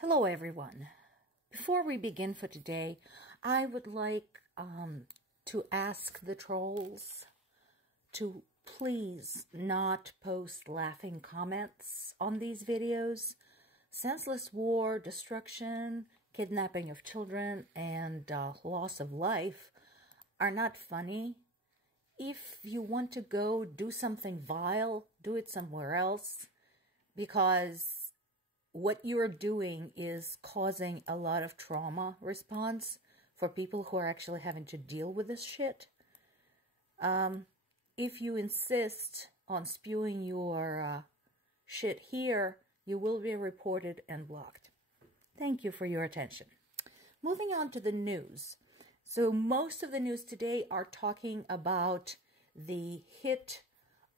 Hello everyone. Before we begin for today, I would like to ask the trolls to please not post laughing comments on these videos. Senseless war, destruction, kidnapping of children, and loss of life are not funny. If you want to go do something vile, do it somewhere else, because what you're doing is causing a lot of trauma response for people who are actually having to deal with this shit. If you insist on spewing your shit here, you will be reported and blocked. Thank you for your attention. Moving on to the news. So most of the news today are talking about the hit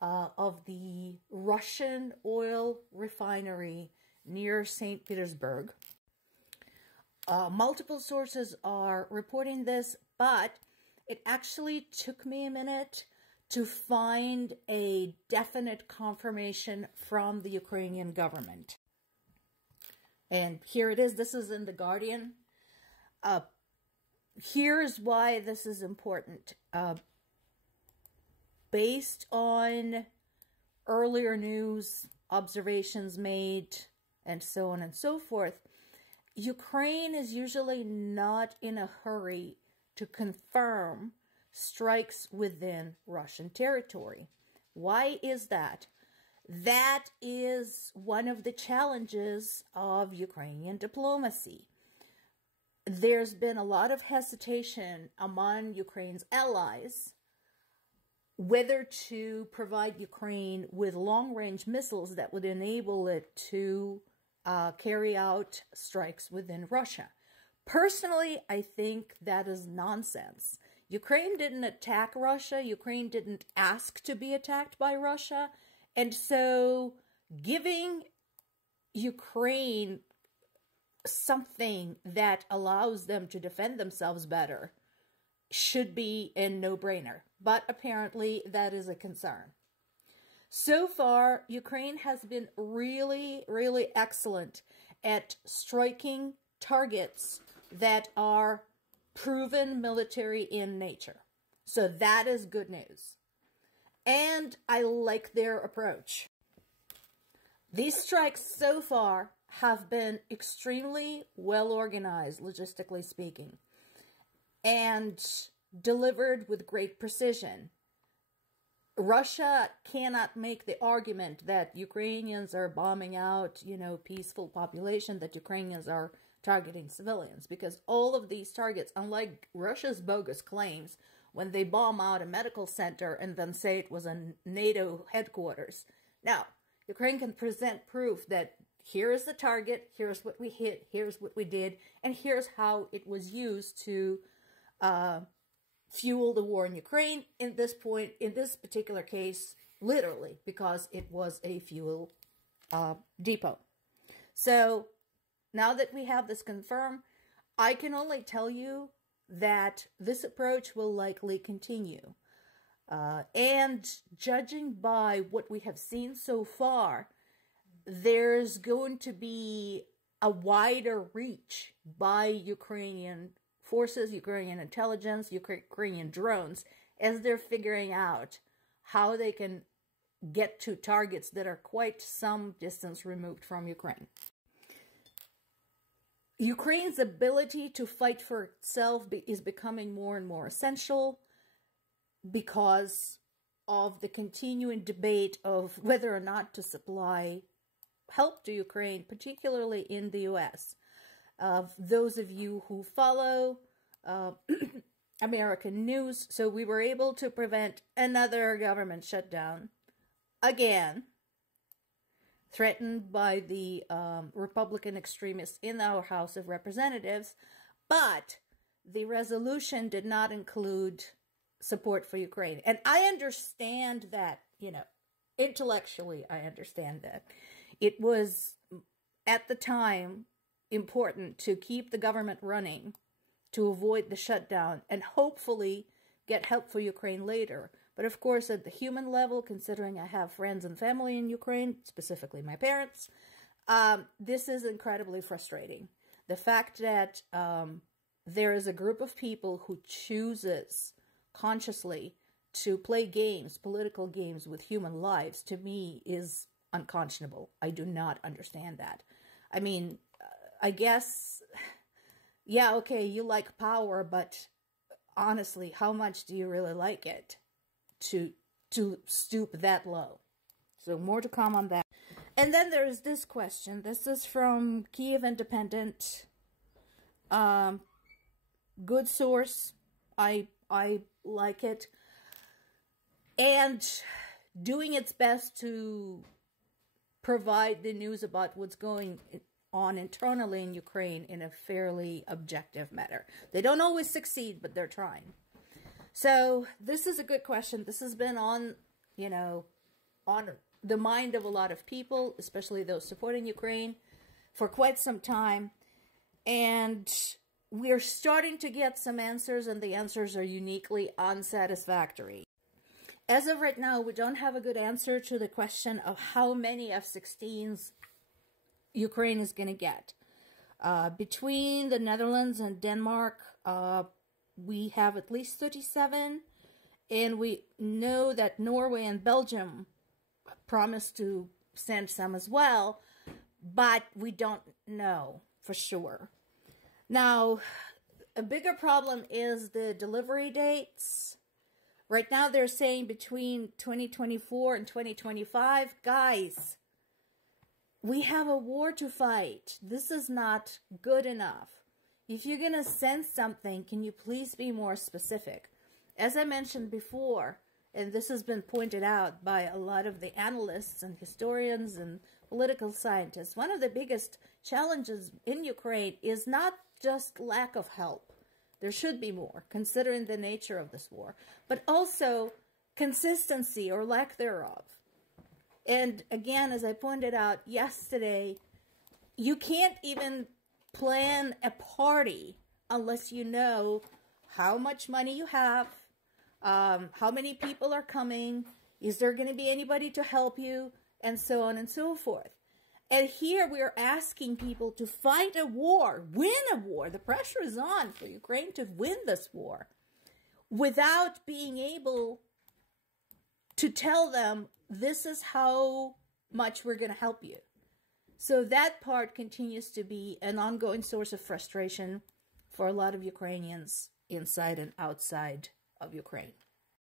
of the Russian oil refinery near St. Petersburg. Multiple sources are reporting this, but it actually took me a minute to find a definite confirmation from the Ukrainian government. And here it is. This is in The Guardian. Here's why this is important. Based on earlier news, observations made, and so on and so forth, Ukraine is usually not in a hurry to confirm strikes within Russian territory. Why is that? That is one of the challenges of Ukrainian diplomacy. There's been a lot of hesitation among Ukraine's allies whether to provide Ukraine with long-range missiles that would enable it to carry out strikes within Russia. Personally, I think that is nonsense. Ukraine didn't attack Russia. Ukraine didn't ask to be attacked by Russia. And so giving Ukraine something that allows them to defend themselves better should be a no-brainer. But apparently that is a concern. So far, Ukraine has been really, really excellent at striking targets that are proven military in nature. So that is good news. And I like their approach. These strikes so far have been extremely well organized, logistically speaking, and delivered with great precision. Russia cannot make the argument that Ukrainians are bombing out, peaceful population, that Ukrainians are targeting civilians, because all of these targets, unlike Russia's bogus claims when they bomb out a medical center and then say it was a NATO headquarters. Now, Ukraine can present proof that here is the target, here's what we hit, here's what we did, and here's how it was used to fuel the war in Ukraine. In this particular case, literally, because it was a fuel depot. So now that we have this confirmed, I can only tell you that this approach will likely continue. And judging by what we have seen so far, there's going to be a wider reach by Ukrainian forces, Ukrainian intelligence, Ukrainian drones, as they're figuring out how they can get to targets that are quite some distance removed from Ukraine. Ukraine's ability to fight for itself is becoming more and more essential because of the continuing debate of whether or not to supply help to Ukraine, particularly in the U.S. Those of you who follow American news, so we were able to prevent another government shutdown, again, threatened by the Republican extremists in our House of Representatives, but the resolution did not include support for Ukraine. And I understand that, intellectually I understand that. It was, at the time, important to keep the government running to avoid the shutdown and hopefully get help for Ukraine later. But of course, at the human level, considering I have friends and family in Ukraine, specifically my parents, This is incredibly frustrating. The fact that there is a group of people who chooses consciously to play games, political games with human lives, to me is unconscionable. I do not understand that. I mean, I guess, yeah, okay, you like power, but honestly, how much do you really like it to stoop that low? So more to come on that. And then there is this question. This is from Kiev Independent. Good source. I like it. And doing its best to provide the news about what's going on internally in Ukraine in a fairly objective manner. They don't always succeed, but they're trying. So this is a good question. This has been on, you know, on the mind of a lot of people, especially those supporting Ukraine, for quite some time. And we're starting to get some answers, and the answers are uniquely unsatisfactory. As of right now, we don't have a good answer to the question of how many F-16s Ukraine is going to get. Between the Netherlands and Denmark, we have at least 37, and we know that Norway and Belgium promised to send some as well, but we don't know for sure. Now, a bigger problem is the delivery dates. Right now, they're saying between 2024 and 2025. Guys, we have a war to fight. This is not good enough. If you're going to send something, can you please be more specific? As I mentioned before, and this has been pointed out by a lot of the analysts and historians and political scientists, one of the biggest challenges in Ukraine is not just lack of help. There should be more, considering the nature of this war, but also consistency or lack thereof. And again, as I pointed out yesterday, you can't even plan a party unless you know how much money you have, how many people are coming, is there going to be anybody to help you, and so on and so forth. And here we are asking people to fight a war, win a war. The pressure is on for Ukraine to win this war without being able to tell them this is how much we're going to help you. So that part continues to be an ongoing source of frustration for a lot of Ukrainians inside and outside of Ukraine.